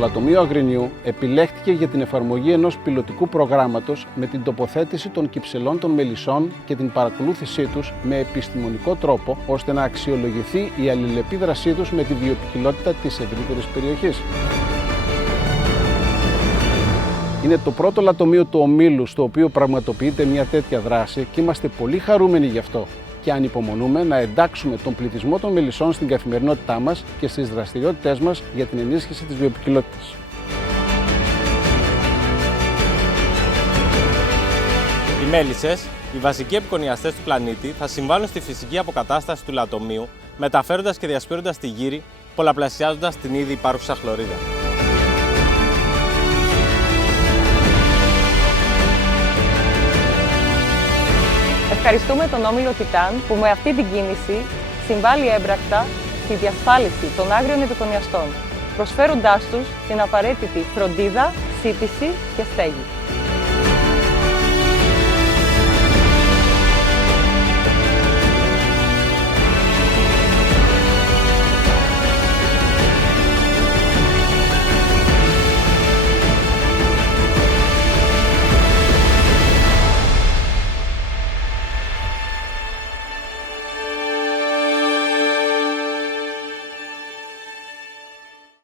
λατομείο Αγρινιού επιλέχθηκε για την εφαρμογή ενός πιλωτικού προγράμματος με την τοποθέτηση των κυψελών των μελισσών και την παρακολούθησή τους με επιστημονικό τρόπο, ώστε να αξιολογηθεί η αλληλεπίδρασή τους με τη βιοποικιλότητα της ευρύτερης περιοχής. Είναι το πρώτο λατομείο του ομίλου στο οποίο πραγματοποιείται μια τέτοια δράση και είμαστε πολύ χαρούμενοι γι' αυτό και ανυπομονούμε να εντάξουμε τον πληθυσμό των μελισσών στην καθημερινότητά μας και στις δραστηριότητές μας για την ενίσχυση της βιοποικιλότητας. Οι μέλισσες, οι βασικοί επικονιαστές του πλανήτη, θα συμβάλλουν στη φυσική αποκατάσταση του λατομείου, μεταφέροντας και διασπείροντας τη γύρι, πολλαπλασιάζοντας την ήδη υπάρχουσα χλωρίδα. Ευχαριστούμε τον Όμιλο Τιτάν που με αυτή την κίνηση συμβάλλει έμπρακτα στη διασφάλιση των άγριων επικονιαστών, προσφέροντάς τους την απαραίτητη φροντίδα, σύτηση και στέγη.